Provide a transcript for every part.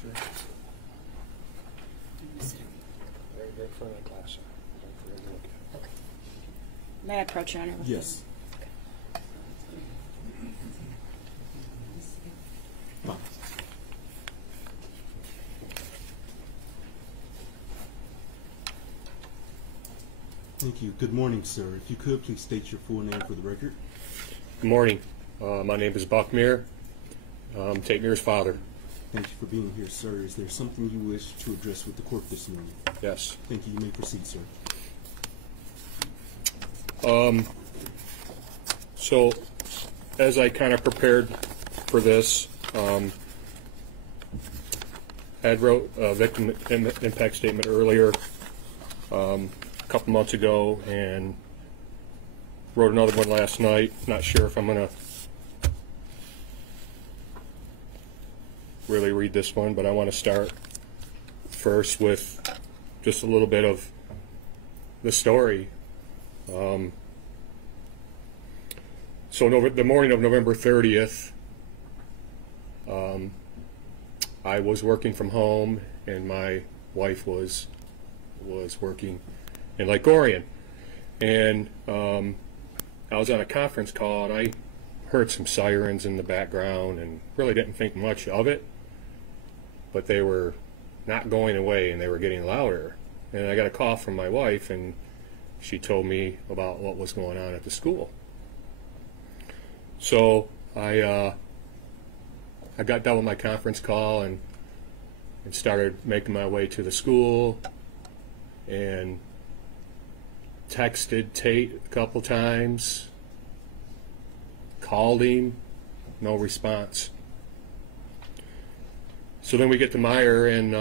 sir. Right in front of the class, sir. Don't forget to look at it. Okay. May I approach, Your Honor? Yes. Thank you. Good morning, sir. If you could, please state your full name for the record. Good morning. My name is Buck Myre. I'm Tate Myre's father. Thank you for being here, sir. Is there something you wish to address with the court this morning? Yes. Thank you. You may proceed, sir. So, as I kind of prepared for this, I had wrote a victim impact statement earlier, a couple months ago, and wrote another one last night. Not sure if I'm going to really read this one, but I want to start first with just a little bit of the story. So the morning of November 30th, I was working from home, and my wife was working in Lake Orion, and I was on a conference call, and I heard some sirens in the background, and really didn't think much of it, but they were not going away, and they were getting louder. And I got a call from my wife, and she told me about what was going on at the school. So I got done with my conference call and started making my way to the school, and texted Tate a couple times, called him, no response. So then we get to Myre, and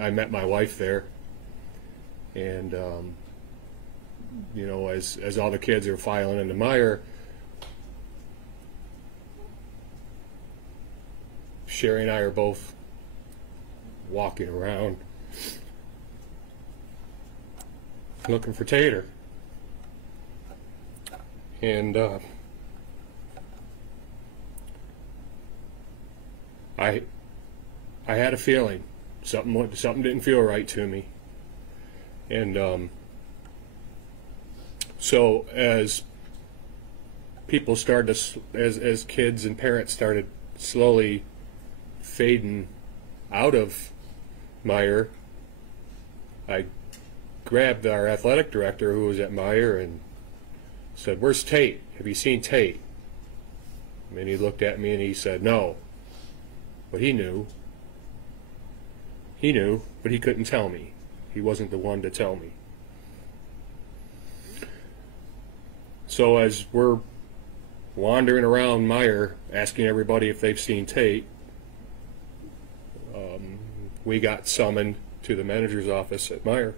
I met my wife there, and you know, as all the kids are filing into Myre, Sherry and I are both walking around looking for Tater, and I had a feeling something didn't feel right to me, and so as people started to, as kids and parents started slowly fading out of Myre, I grabbed our athletic director, who was at Myre, and said, "Where's Tate? Have you seen Tate?" And he looked at me and he said, "No." But he knew, but he couldn't tell me. He wasn't the one to tell me. So as we're wandering around Myre, asking everybody if they've seen Tate, we got summoned to the manager's office at Myre,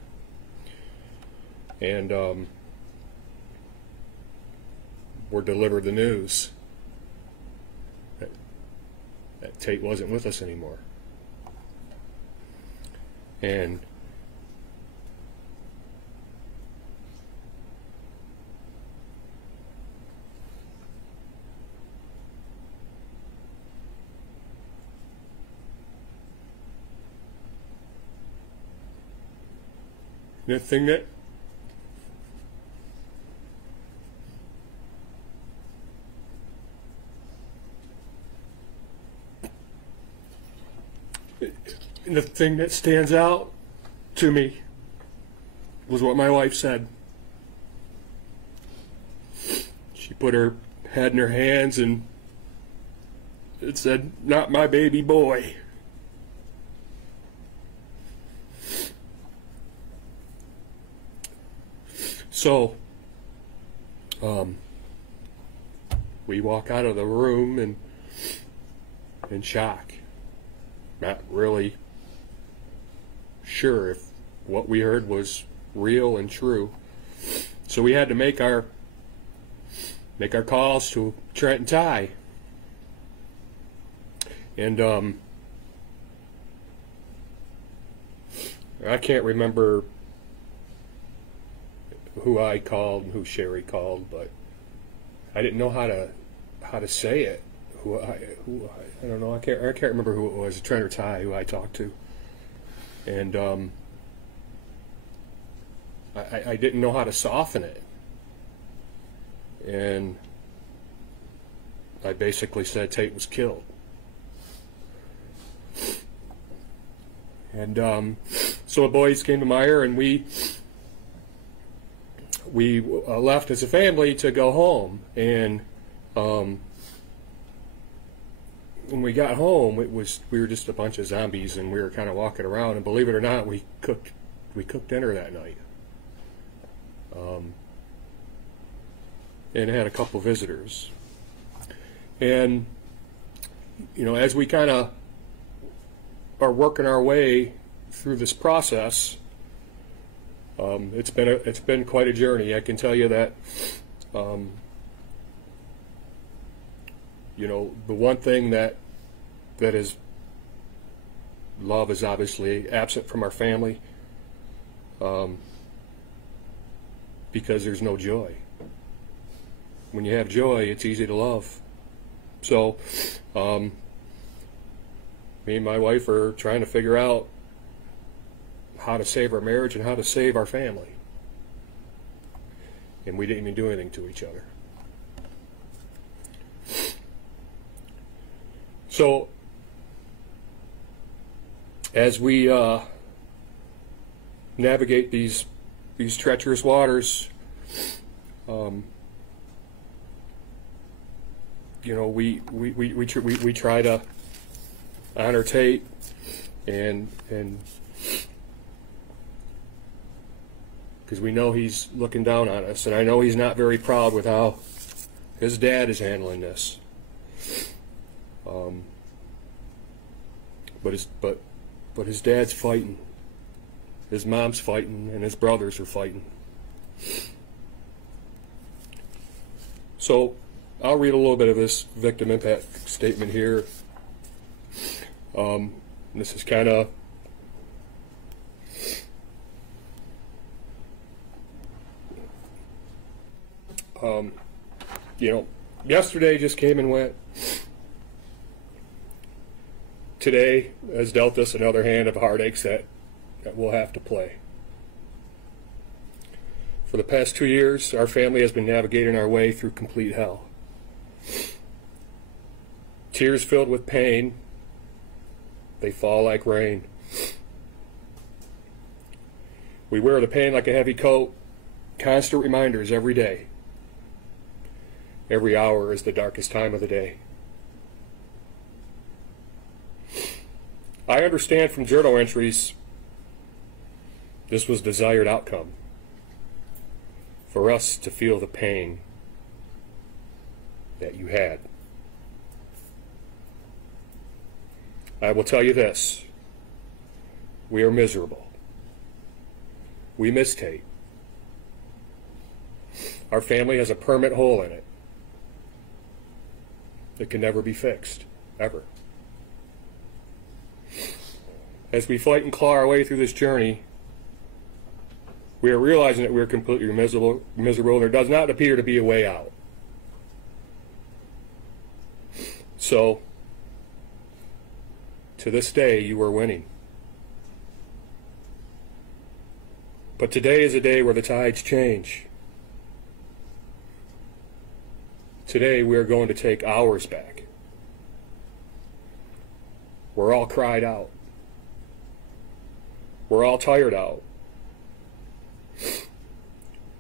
and were delivered the news that Tate wasn't with us anymore. And the thing that stands out to me was what my wife said. She put her head in her hands and it said, "Not my baby boy." So we walk out of the room in shock, not really sure if what we heard was real and true. So we had to make our calls to Trent and Ty, and I can't remember who I called and who Sherry called, but I didn't know how to say it, I don't know. I can't remember who it was. Trent or Ty, who I talked to, and I didn't know how to soften it, and I basically said Tate was killed, and so the boys came to Myre, and we left as a family to go home, and when we got home, we were just a bunch of zombies, and we were kind of walking around. And believe it or not, we cooked dinner that night, and had a couple visitors. And as we kind of are working our way through this process, it's been quite a journey. I can tell you that. The one thing that is love is obviously absent from our family, because there's no joy. When you have joy, it's easy to love. So me and my wife are trying to figure out how to save our marriage and how to save our family, and we didn't even do anything to each other. So as we navigate these treacherous waters, we try to honor Tate, and because we know he's looking down on us, and I know he's not very proud with how his dad is handling this. But his dad's fighting, his mom's fighting, and his brothers are fighting. So I'll read a little bit of this victim impact statement here. This is kind of yesterday just came and went. Today has dealt us another hand of heartaches that we'll have to play. For the past 2 years, our family has been navigating our way through complete hell. Tears filled with pain, they fall like rain. We wear the pain like a heavy coat, constant reminders every day. Every hour is the darkest time of the day. I understand from journal entries this was desired outcome, for us to feel the pain that you had. I will tell you this, we are miserable. We miss Tate. Our family has a permanent hole in it that can never be fixed, ever. As we fight and claw our way through this journey, we are realizing that we are completely miserable. There does not appear to be a way out. So, to this day, you are winning. But today is a day where the tides change. Today, we are going to take ours back. We're all cried out. We're all tired out.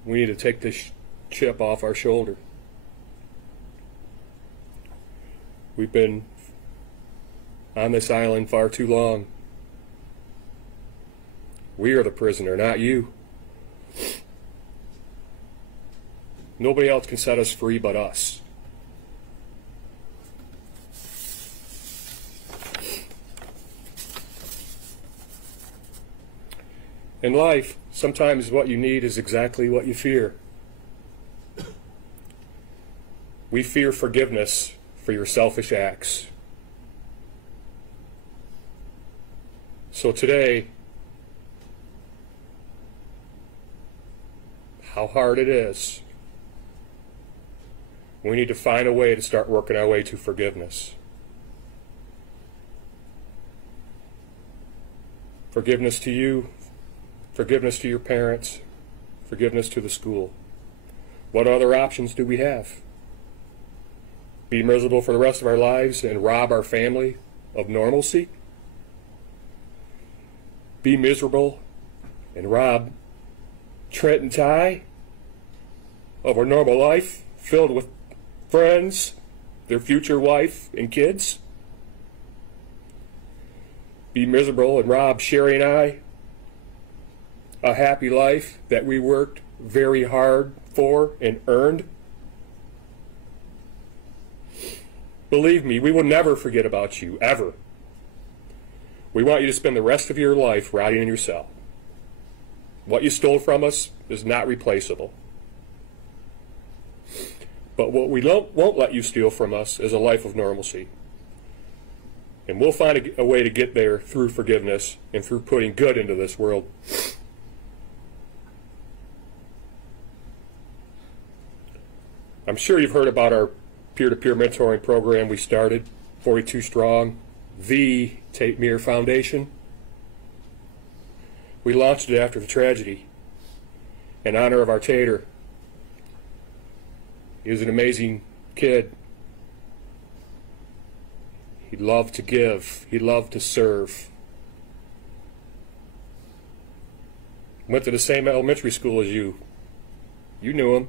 We need to take this chip off our shoulder. We've been on this island far too long. We are the prisoner, not you. Nobody else can set us free but us. In life, sometimes what you need is exactly what you fear. We fear forgiveness for your selfish acts. So today, how hard it is, We need to find a way to start working our way to forgiveness. Forgiveness to you, forgiveness to your parents, forgiveness to the school. What other options do we have? Be miserable for the rest of our lives and rob our family of normalcy? Be miserable and rob Trent and Ty of a normal life filled with friends, their future wife and kids? Be miserable and rob Sherry and I a happy life that we worked very hard for and earned? Believe me, we will never forget about you, ever. We want you to spend the rest of your life rotting in your cell. What you stole from us is not replaceable. But what we won't let you steal from us is a life of normalcy. And we'll find a way to get there through forgiveness and through putting good into this world. I'm sure you've heard about our peer-to-peer mentoring program we started, 42 Strong, the Tate Myre Foundation. We launched it after the tragedy in honor of our Tater. He was an amazing kid. He loved to give. He loved to serve. Went to the same elementary school as you. You knew him.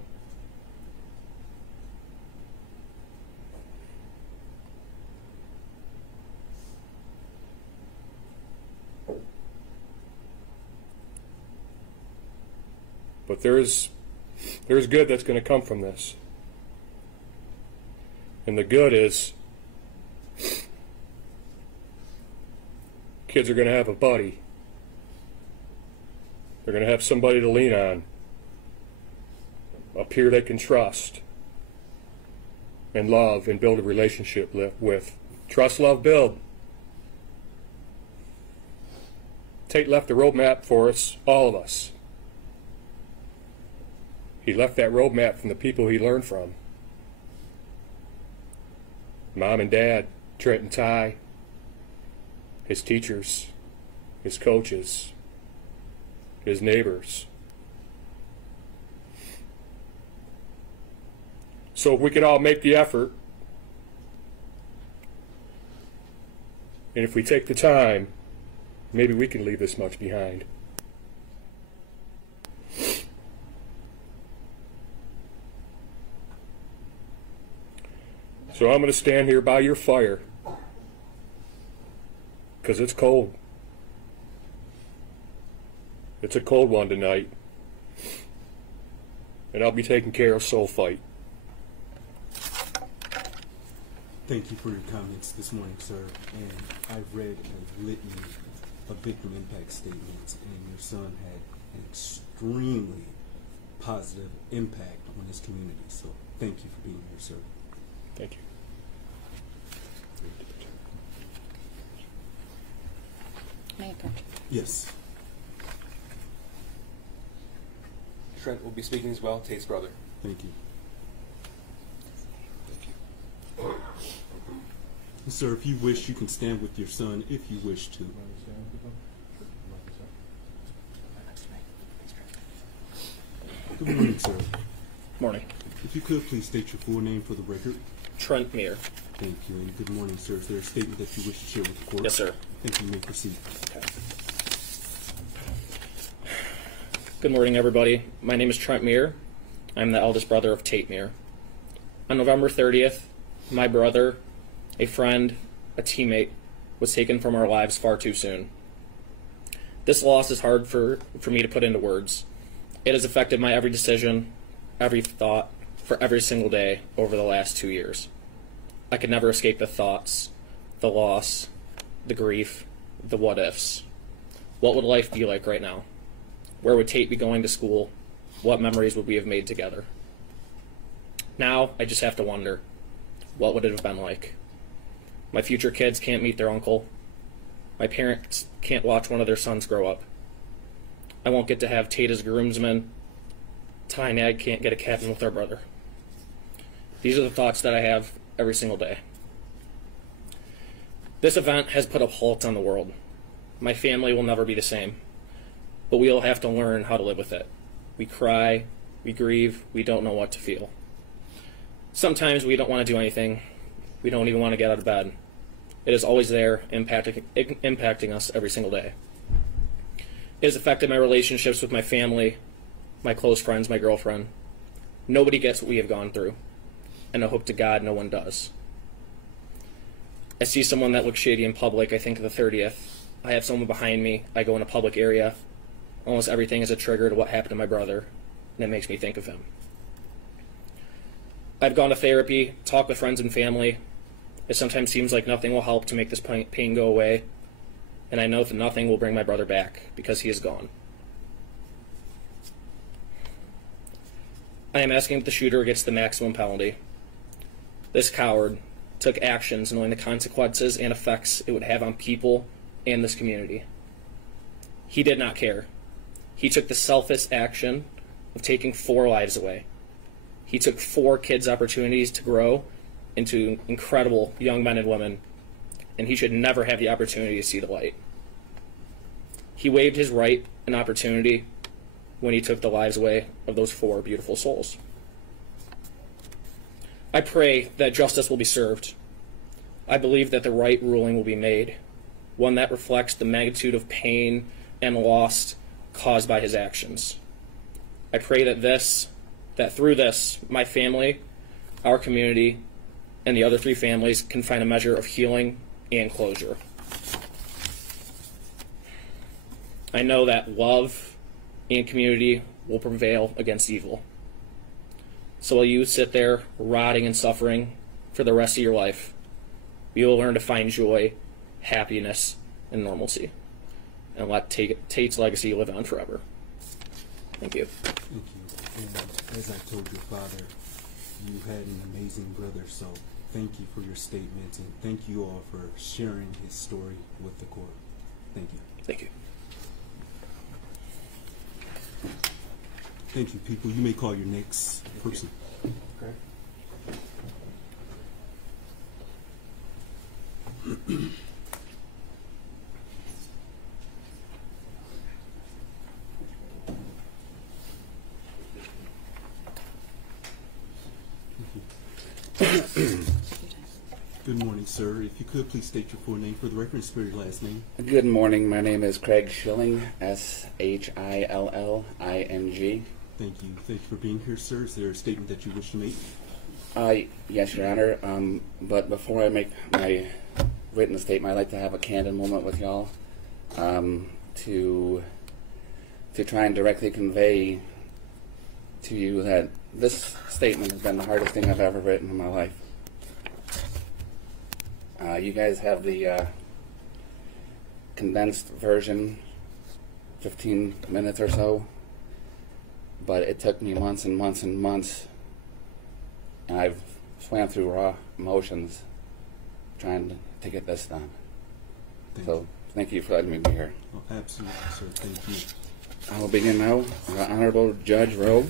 But there's good that's going to come from this. And the good is kids are going to have a buddy. They're going to have somebody to lean on, a peer they can trust and love and build a relationship with. Trust, love, build. Tate left a roadmap for us, all of us. He left that roadmap from the people he learned from. Mom and Dad, Trent and Ty, his teachers, his coaches, his neighbors. So if we could all make the effort, and if we take the time, maybe we can leave this much behind. So I'm going to stand here by your fire because it's cold. It's a cold one tonight. And I'll be taking care of Soul Fight. Thank you for your comments this morning, sir. And I've read a litany of victim impact statements, and your son had an extremely positive impact on his community. So thank you for being here, sir. Thank you. May I approach? Yes. Trent will be speaking as well, Tate's brother. Thank you. Sir, if you wish, you can stand with your son if you wish to. Good morning, sir. Morning. If you could, please state your full name for the record. Trent Myre. Thank you, and good morning, sir. Is there a statement that you wish to share with the court? Yes, sir. Thank you. You may proceed. Okay. Good morning, everybody. My name is Trent Myre. I'm the eldest brother of Tate Myre. On November 30th, my brother, a friend, a teammate, was taken from our lives far too soon. This loss is hard for me to put into words. It has affected my every decision, every thought, for every single day over the last 2 years. I could never escape the thoughts, the loss, the grief, the what-ifs. What would life be like right now? Where would Tate be going to school? What memories would we have made together? Now, I just have to wonder, what would it have been like? My future kids can't meet their uncle. My parents can't watch one of their sons grow up. I won't get to have Tate as groomsman. Ty and I can't get a cabin with our brother. These are the thoughts that I have every single day. This event has put a halt on the world. My family will never be the same, but we all have to learn how to live with it. We cry, we grieve, we don't know what to feel. Sometimes we don't want to do anything. We don't even want to get out of bed. It is always there, impacting us every single day. It has affected my relationships with my family, my close friends, my girlfriend. Nobody gets what we have gone through, and I hope to God no one does. I see someone that looks shady in public, I think of the 30th. I have someone behind me, I go in a public area. Almost everything is a trigger to what happened to my brother, and it makes me think of him. I've gone to therapy, talked with friends and family. It sometimes seems like nothing will help to make this pain go away, and I know that nothing will bring my brother back because he is gone. I am asking that the shooter gets the maximum penalty. This coward took actions knowing the consequences and effects it would have on people and this community. He did not care. He took the selfish action of taking 4 lives away. He took 4 kids' opportunities to grow into incredible young men and women, and he should never have the opportunity to see the light. He waived his right and opportunity when he took the lives away of those 4 beautiful souls. I pray that justice will be served. I believe that the right ruling will be made, one that reflects the magnitude of pain and loss caused by his actions. I pray that through this, my family, our community, and the other 3 families can find a measure of healing and closure. I know that love and community will prevail against evil. So while you sit there rotting and suffering for the rest of your life, you will learn to find joy, happiness, and normalcy, and let Tate's legacy live on forever. Thank you. Thank you. And as I told your father, you had an amazing brother, so thank you for your statements, and thank you all for sharing his story with the court. Thank you. Thank you. Thank you, people. You may call your next person. Okay. Good morning, sir. If you could, please state your full name for the record and spell your last name. Good morning. My name is Craig Shilling, Shilling. Thank you. Thank you for being here, sir. Is there a statement that you wish to make? Yes, Your Honor. But before I make my written statement, I'd like to have a candid moment with y'all to try and directly convey to you that this statement has been the hardest thing I've ever written in my life. You guys have the condensed version, 15 minutes or so, but it took me months and months and months, and I've swam through raw emotions trying to get this done. Thank you for letting me be here. Oh, absolutely, sir. Thank you. I will begin now. Honorable Judge Rowe.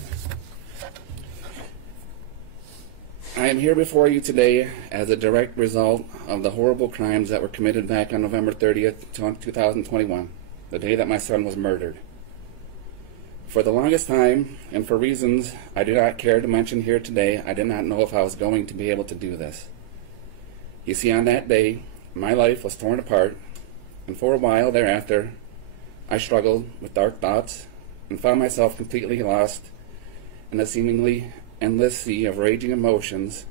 I am here before you today as a direct result of the horrible crimes that were committed back on November 30th, 2021, the day that my son was murdered. For the longest time, and for reasons I do not care to mention here today, I did not know if I was going to be able to do this. You see, on that day, my life was torn apart, and for a while thereafter, I struggled with dark thoughts and found myself completely lost in a seemingly endless sea of raging emotions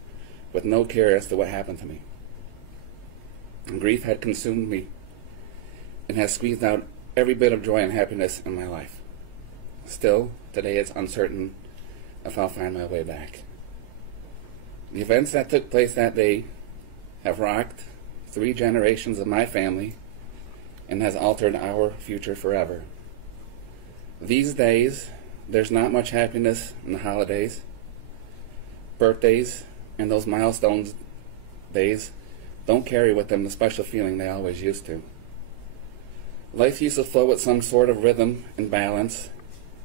with no care as to what happened to me. And grief had consumed me and has squeezed out every bit of joy and happiness in my life. Still, today it's uncertain if I'll find my way back. The events that took place that day have rocked 3 generations of my family and has altered our future forever. These days, there's not much happiness in the holidays. Birthdays and those milestones days don't carry with them the special feeling they always used to. Life used to flow with some sort of rhythm and balance,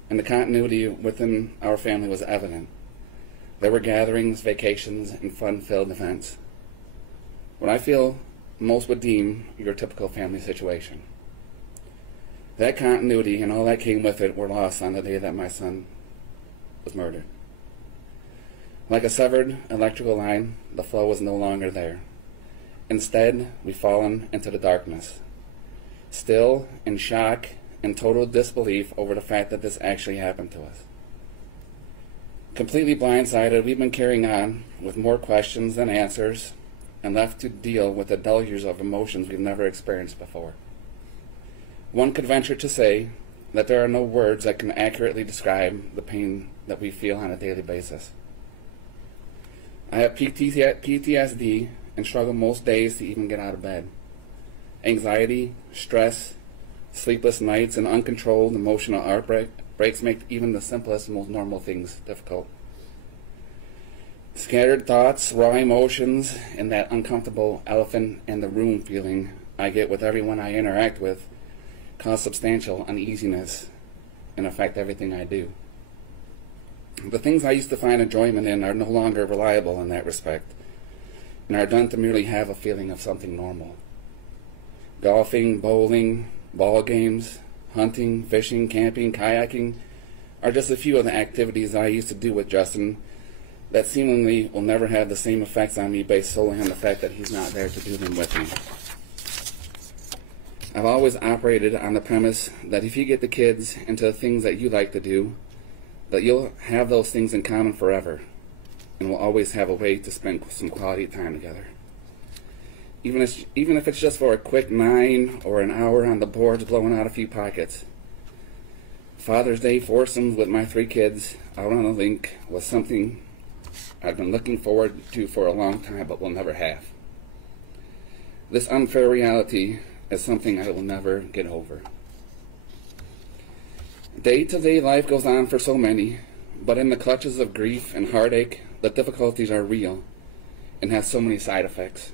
and the continuity within our family was evident. There were gatherings, vacations, and fun-filled events. What I feel most would deem your typical family situation. That continuity and all that came with it were lost on the day that my son was murdered. Like a severed electrical line, the flow was no longer there. Instead, we've fallen into the darkness, still in shock and total disbelief over the fact that this actually happened to us. Completely blindsided, we've been carrying on with more questions than answers and left to deal with the deluge of emotions we've never experienced before. One could venture to say that there are no words that can accurately describe the pain that we feel on a daily basis. I have PTSD and struggle most days to even get out of bed. Anxiety, stress, sleepless nights, and uncontrolled emotional outbreaks make even the simplest and most normal things difficult. Scattered thoughts, raw emotions, and that uncomfortable elephant in the room feeling I get with everyone I interact with cause substantial uneasiness and affect everything I do. The things I used to find enjoyment in are no longer reliable in that respect, and are done to merely have a feeling of something normal. Golfing, bowling, ball games, hunting, fishing, camping, kayaking are just a few of the activities I used to do with Justin that seemingly will never have the same effects on me based solely on the fact that he's not there to do them with me. I've always operated on the premise that if you get the kids into the things that you like to do, that you'll have those things in common forever, and will always have a way to spend some quality time together. Even if it's just for a quick 9 or an hour on the boards blowing out a few pockets. Father's Day foursomes with my 3 kids out on a link was something I've been looking forward to for a long time but will never have. This unfair reality is something I will never get over. Day-to-day life goes on for so many, but in the clutches of grief and heartache, the difficulties are real and have so many side effects.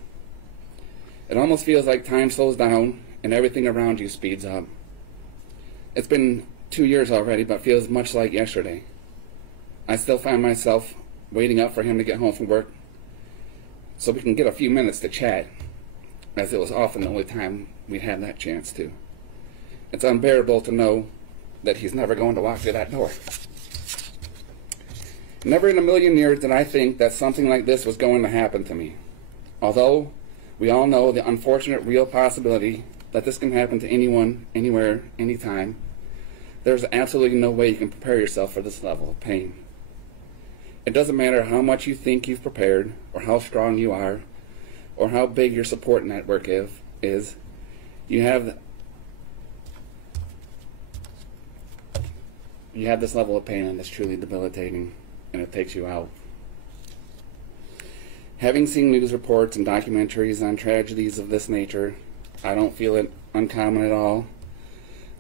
It almost feels like time slows down and everything around you speeds up. It's been 2 years already, but feels much like yesterday. I still find myself waiting up for him to get home from work so we can get a few minutes to chat, as it was often the only time we had that chance to. It's unbearable to know that he's never going to walk through that door. Never in a million years did I think that something like this was going to happen to me. Although we all know the unfortunate real possibility that this can happen to anyone, anywhere, anytime, there's absolutely no way you can prepare yourself for this level of pain. It doesn't matter how much you think you've prepared, or how strong you are, or how big your support network is, you have this level of pain, and it's truly debilitating, and it takes you out. Having seen news reports and documentaries on tragedies of this nature, I don't feel it uncommon at all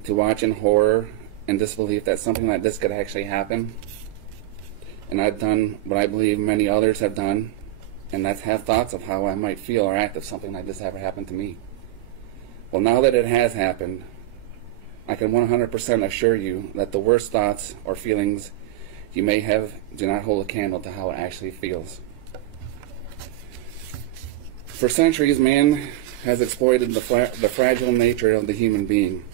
to watch in horror and disbelief that something like this could actually happen. And I've done what I believe many others have done, and that's have thoughts of how I might feel or act if something like this ever happened to me. Well, now that it has happened, I can 100% assure you that the worst thoughts or feelings you may have do not hold a candle to how it actually feels. For centuries, man has exploited the fragile nature of the human being,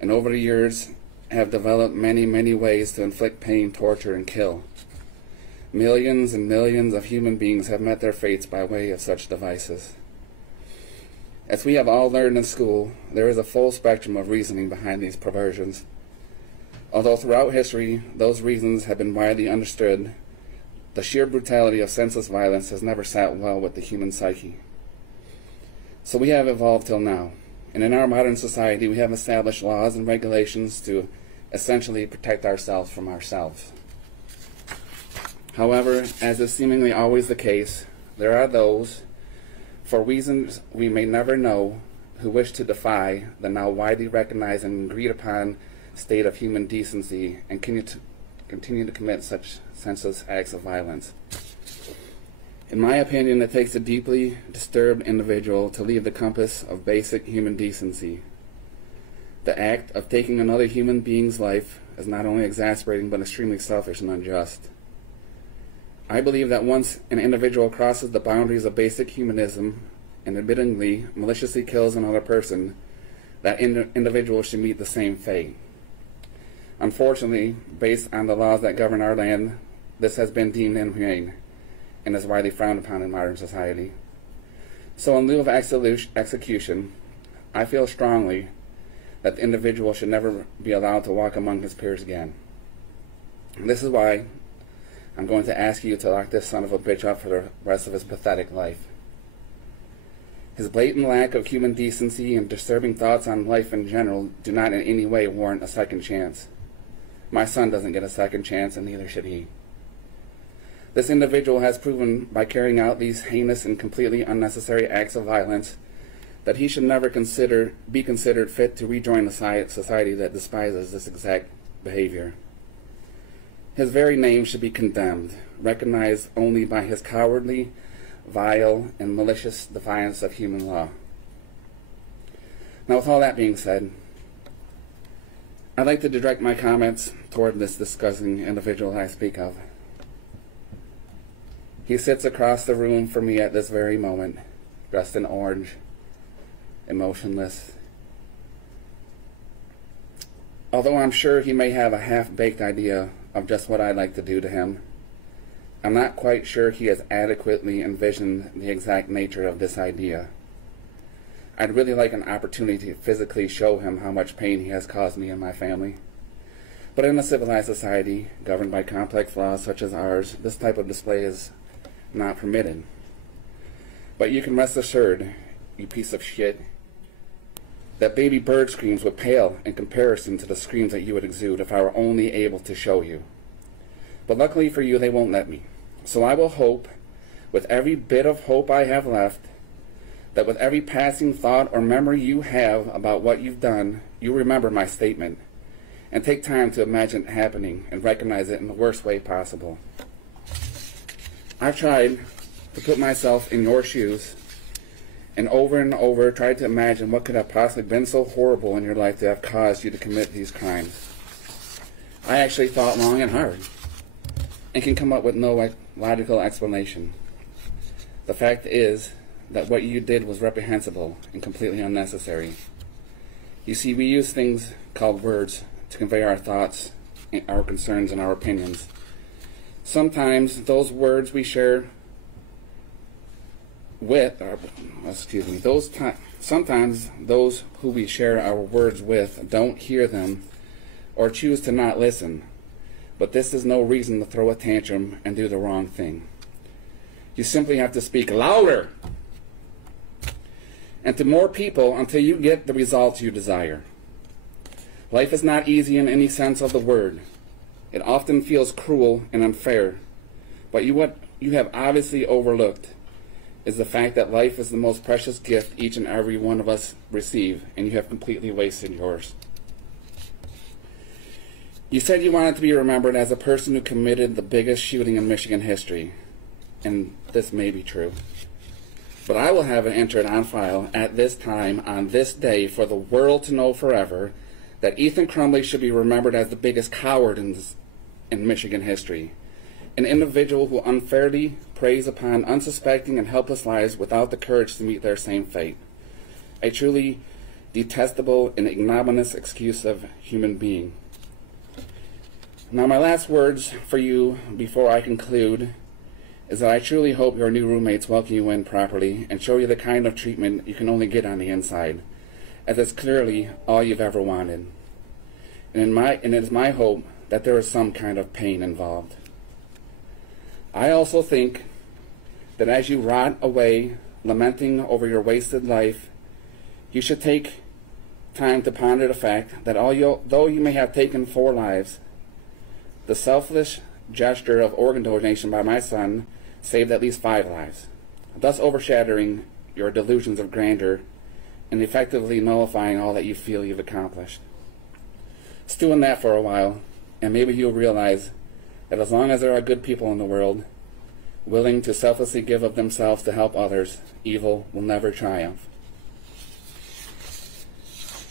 and over the years have developed many, many ways to inflict pain, torture, and kill. Millions and millions of human beings have met their fates by way of such devices. As we have all learned in school, there is a full spectrum of reasoning behind these perversions. Although throughout history, those reasons have been widely understood, the sheer brutality of senseless violence has never sat well with the human psyche. So we have evolved till now, and in our modern society we have established laws and regulations to essentially protect ourselves from ourselves. However, as is seemingly always the case, there are those, for reasons we may never know, who wish to defy the now widely recognized and agreed upon state of human decency and continue to commit such senseless acts of violence. In my opinion, it takes a deeply disturbed individual to leave the compass of basic human decency. The act of taking another human being's life is not only exasperating but extremely selfish and unjust. I believe that once an individual crosses the boundaries of basic humanism and admittingly maliciously kills another person, that individual should meet the same fate. Unfortunately, based on the laws that govern our land, this has been deemed inhumane and is widely frowned upon in modern society. So in lieu of execution, I feel strongly that the individual should never be allowed to walk among his peers again. And this is why I'm going to ask you to lock this son of a bitch up for the rest of his pathetic life. His blatant lack of human decency and disturbing thoughts on life in general do not in any way warrant a second chance. My son doesn't get a second chance, and neither should he. This individual has proven by carrying out these heinous and completely unnecessary acts of violence that he should never be considered fit to rejoin a society that despises this exact behavior. His very name should be condemned, recognized only by his cowardly, vile, and malicious defiance of human law. Now, with all that being said, I'd like to direct my comments toward this disgusting individual I speak of. He sits across the room from me at this very moment, dressed in orange, emotionless. Although I'm sure he may have a half-baked idea of just what I'd like to do to him, I'm not quite sure he has adequately envisioned the exact nature of this idea. I'd really like an opportunity to physically show him how much pain he has caused me and my family. But in a civilized society, governed by complex laws such as ours, this type of display is not permitted. But you can rest assured, you piece of shit, that baby bird screams would pale in comparison to the screams that you would exude if I were only able to show you. But luckily for you, they won't let me. So I will hope, with every bit of hope I have left, that with every passing thought or memory you have about what you've done, you remember my statement, and take time to imagine it happening and recognize it in the worst way possible. I've tried to put myself in your shoes, and over tried to imagine what could have possibly been so horrible in your life to have caused you to commit these crimes. I actually thought long and hard, and can come up with no logical explanation. The fact is that what you did was reprehensible and completely unnecessary. You see, we use things called words to convey our thoughts, our concerns, and our opinions. Sometimes those words we share with, sometimes those who we share our words with don't hear them or choose to not listen. But this is no reason to throw a tantrum and do the wrong thing. You simply have to speak louder and to more people until you get the results you desire. Life is not easy in any sense of the word. It often feels cruel and unfair. But what you have obviously overlooked is the fact that life is the most precious gift each and every one of us receive, and you have completely wasted yours. You said you wanted to be remembered as a person who committed the biggest shooting in Michigan history, and this may be true. But I will have it entered on file at this time, on this day, for the world to know forever that Ethan Crumbley should be remembered as the biggest coward in Michigan history, an individual who unfairly preys upon unsuspecting and helpless lives without the courage to meet their same fate. A truly detestable and ignominious excuse of human being. Now, my last words for you before I conclude is that I truly hope your new roommates welcome you in properly and show you the kind of treatment you can only get on the inside, as it's clearly all you've ever wanted. And it is my hope that there is some kind of pain involved. I also think that as you rot away, lamenting over your wasted life, you should take time to ponder the fact that though you may have taken 4 lives, the selfless gesture of organ donation by my son saved at least 5 lives, thus overshadowing your delusions of grandeur and effectively nullifying all that you feel you've accomplished. Stew in that for a while, and maybe you'll realize that as long as there are good people in the world, willing to selflessly give of themselves to help others, evil will never triumph.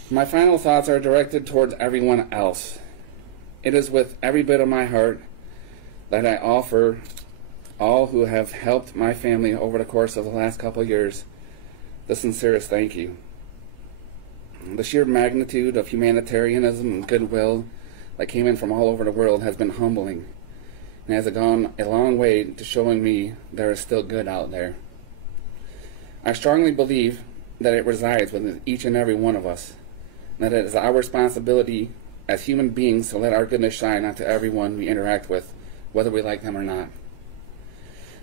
My final thoughts are directed towards everyone else. It is with every bit of my heart that I offer all who have helped my family over the course of the last couple of years, the sincerest thank you. The sheer magnitude of humanitarianism and goodwill that came in from all over the world has been humbling, and has gone a long way to showing me there is still good out there. I strongly believe that it resides within each and every one of us, and that it is our responsibility as human beings to let our goodness shine onto everyone we interact with, whether we like them or not.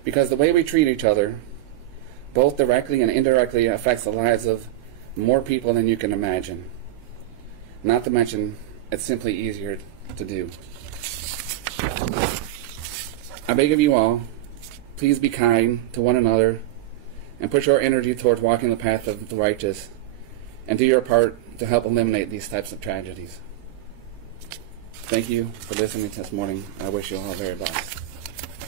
Because the way we treat each other, both directly and indirectly, affects the lives of more people than you can imagine. Not to mention, it's simply easier to do. I beg of you all, please be kind to one another and put your energy towards walking the path of the righteous, and do your part to help eliminate these types of tragedies. Thank you for listening to this morning. I wish you all the very best.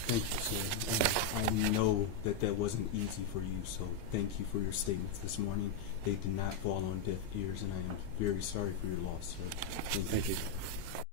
Thank you, sir. And I know that that wasn't easy for you, so thank you for your statements this morning. They did not fall on deaf ears, and I am very sorry for your loss, sir. Thank you. Thank you.